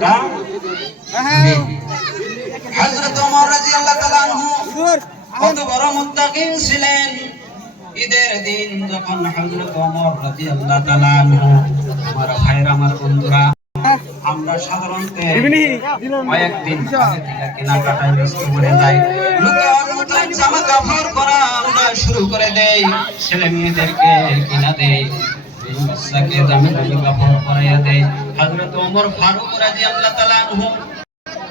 একটা হযরত ওমর রাদিয়াল্লাহু তাআলা আনহু কত বড় মুত্তাকিন ছিলেন। ঈদের দিন যখন হযরত ওমর রাদিয়াল্লাহু তাআলা আনহু, আমার ভাইরা, আমার বন্ধুরা, আমরা সাধারণত কয়েকদিন আগে থেকে কেনাকাটায় ব্যস্ত হয়ে যাই, নতুন নতুন জামা কাপড় পরা আমরা শুরু করে দেই, ছেলে মেয়েদেরকে কিনা দেই, বাচ্চাকে দামি দামি কাপড় পরাইয়া দেই। হযরত ওমর ফারুক রাদিয়াল্লাহু তাআলা আনহু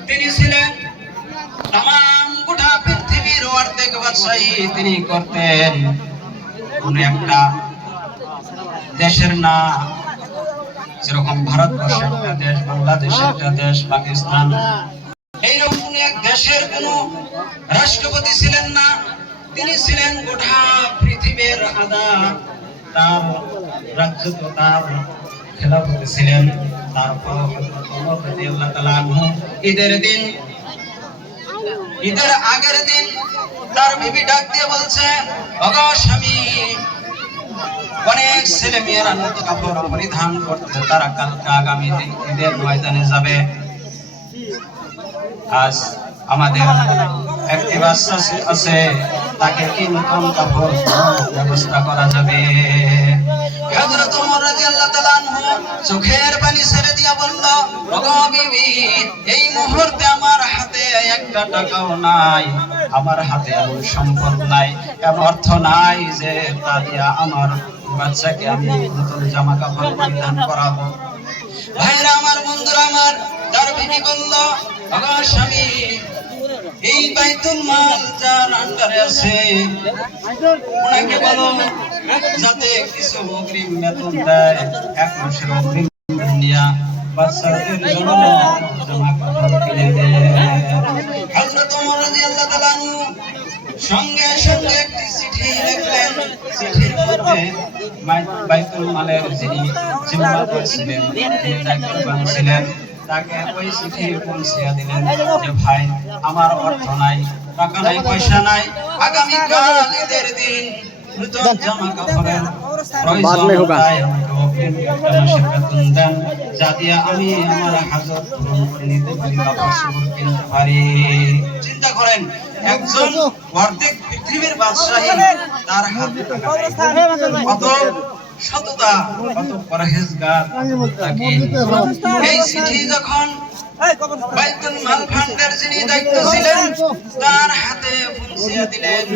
তিনি ছিলেন তামাম গোটা পৃথিবীর অর্ধেক বাদশাহী তিনি করতেন। কোন একটা দেশের না, যেরকম ভারতবর্ষের একটা দেশ, বাংলাদেশের একটা দেশ, পাকিস্তান, এইরকম কোন এক দেশের কোন রাষ্ট্রপতি ছিলেন না, তিনি ছিলেন গোটা পৃথিবীর আদা তার রাজত্ব, তার খেলাফতে ছিলেন। তারপর হযরত ওমর রাদিয়াল্লাহু তাআলা আনহু ঈদের দিন, ঈদের আগের দিন তার বিবি ডাক দিয়ে বলছে, ওগো স্বামী, অনেক ছেলে মেয়েরা নতুন কাপড় পরিধান করতে, তারা কালকে আগামী দিন ঈদের ময়দানে যাবে। আজ আমাদের একটি বাচ্চা আছে, তাকে কি নতুন কাপড় ব্যবস্থা করা যাবে? হযরত ওমর রাদিয়াল্লাহু তাআলা আনহু চোখের পানি ছেড়ে দিয়া বলল, ওগো বিবি, এই মুহূর্তে আমার হাতে একটা টাকাও নাই, আমার হাতে এমন সম্পদ নাই, এমন অর্থ নাই যে তা দিয়া আমার বাচ্চাকে আমি নতুন জামা কাপড় পরিধান করাবো। ভাইরা আমার, বন্ধুরা আমার, তার বিবি বলল, ওগো স্বামী, এই বাইতুল মাল যার আন্ডারে আছে ওনাকে বলো যাতে কিছু অগ্রিম বেতন দেয়, 1 মাসের অগ্রিম দিয়া বাচ্চাদের জন্য জামা কাপড় কিনে দেয়। হযরত ওমর রাদিয়াল্লাহু তাআলা সঙ্গে সঙ্গে একটি চিঠি লিখলেন। চিঠির মধ্যে বাইতুল মালের যিনি জিম্মাদার ছিলেন, তিনি দায়িত্ববান ছিলেন, তাকে ওই চিঠি পৌঁছিয়ে দিলেন যে ভাই, আমার অর্থ নাই, টাকা নাই, পয়সা নাই, আগামী কাল ঈদের দিন নতুন জামা কাপড়ের প্রয়োজন, তাই আমাকে অগ্রিম 1 মাসের বেতন দেন, যা দিয়ে আমি আমার হাজত পূরণ করে নিতে পারি, কাপড় চোপড় কিনতে পারি। চিন্তা করেন, একজন অর্ধেক পৃথিবীর বাদশাহী, তার হাতে টাকা নাই, কত সততা, কত পরহেজগার। এই চিঠি যখন বাইতুল মাল ফান্ডের যিনি দায়িত্ব ছিলেন তার হাতে পৌঁছিয়ে দিলেন,